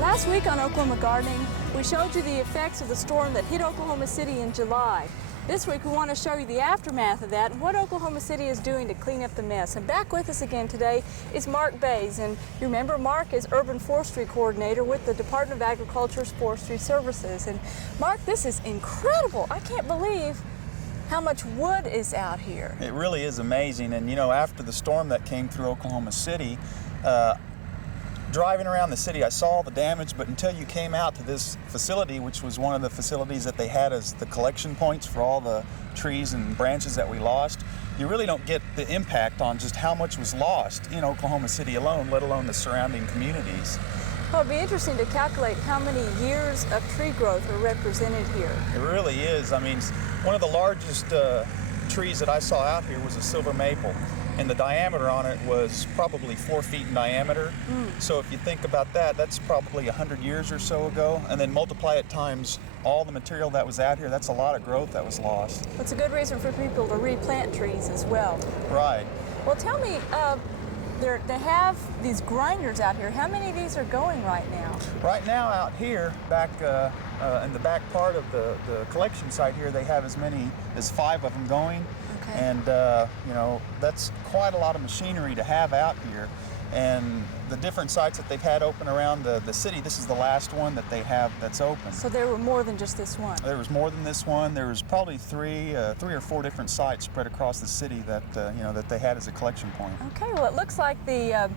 Last week on Oklahoma Gardening, we showed you the effects of the storm that hit Oklahoma City in July. This week we want to show you the aftermath of that and what Oklahoma City is doing to clean up the mess. And back with us again today is Mark Bays. And you remember Mark is Urban Forestry Coordinator with the Department of Agriculture's Forestry Services. And Mark, this is incredible. I can't believe how much wood is out here. It really is amazing. And you know, after the storm that came through Oklahoma City, driving around the city, I saw all the damage, but until you came out to this facility, which was one of the facilities that they had as the collection points for all the trees and branches that we lost, you really don't get the impact on just how much was lost in Oklahoma City alone, let alone the surrounding communities. Well, it'd be interesting to calculate how many years of tree growth are represented here. It really is. I mean, one of the largest trees that I saw out here was a silver maple, and the diameter on it was probably 4 feet in diameter. So if you think about that, that's probably 100 years or so ago, and then multiply it times all the material that was out here. That's a lot of growth that was lost. It's a good reason for people to replant trees as well. Right. Well, tell me, they have these grinders out here. How many of these are going right now? Right now out here, back in the back part of the collection site here, they have as many as 5 of them going. Okay. And you know, that's quite a lot of machinery to have out here. And the different sites that they've had open around the city, this is the last one that they have that's open. So there were more than just this one? There was more than this one. There was probably three or four different sites spread across the city that you know, that they had as a collection point. Okay, well, it looks like the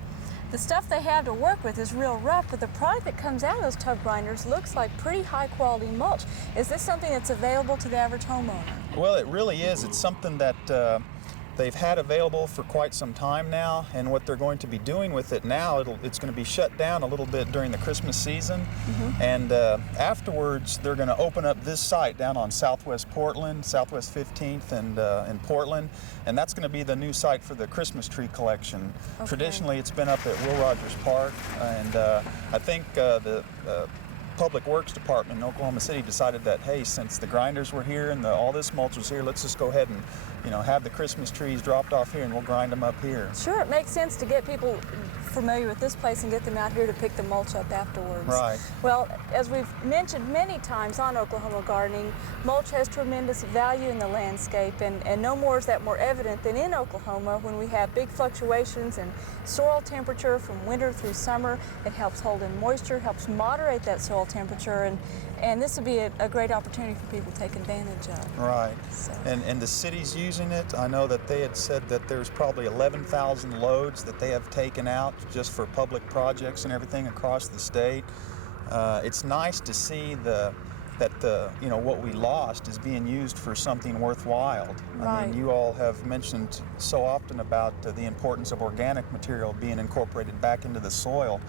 stuff they have to work with is real rough, but the product that comes out of those tub grinders looks like pretty high quality mulch. Is this something that's available to the average homeowner? Well, it really is. It's something that they've had available for quite some time now, and what they're going to be doing with it now, it's going to be shut down a little bit during the Christmas season, and afterwards they're going to open up this site down on Southwest Portland, Southwest 15th and in Portland, and that's going to be the new site for the Christmas tree collection. Okay. Traditionally it's been up at Will Rogers Park, and I think the Public Works Department in Oklahoma City decided that, hey, since the grinders were here and all this mulch was here, let's just go ahead and, you know, have the Christmas trees dropped off here and we'll grind them up here. Sure, it makes sense to get people familiar with this place and get them out here to pick the mulch up afterwards. Right. Well, as we've mentioned many times on Oklahoma Gardening, mulch has tremendous value in the landscape, and no more is that more evident than in Oklahoma when we have big fluctuations in soil temperature from winter through summer. It helps hold in moisture, helps moderate that soil temperature, and this would be a great opportunity for people to take advantage of. Right. So. And the city's using it. I know that they had said that there's probably 11,000 loads that they have taken out just for public projects and everything across the state. It's nice to see that you know, what we lost is being used for something worthwhile. Right. I mean, you all have mentioned so often about the importance of organic material being incorporated back into the soil.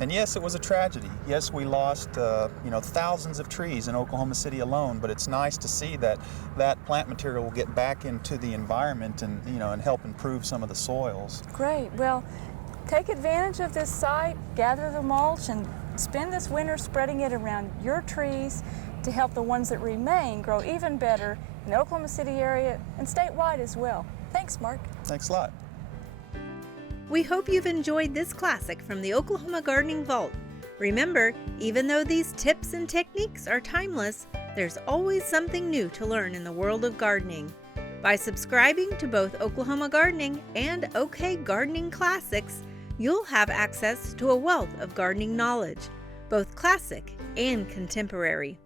And yes, it was a tragedy. Yes, we lost you know, thousands of trees in Oklahoma City alone, but it's nice to see that plant material will get back into the environment and, you know, and help improve some of the soils. Great. Well, take advantage of this site, gather the mulch, and spend this winter spreading it around your trees to help the ones that remain grow even better in the Oklahoma City area and statewide as well. Thanks, Mark. Thanks a lot. We hope you've enjoyed this classic from the Oklahoma Gardening Vault. Remember, even though these tips and techniques are timeless, there's always something new to learn in the world of gardening. By subscribing to both Oklahoma Gardening and OK Gardening Classics, you'll have access to a wealth of gardening knowledge, both classic and contemporary.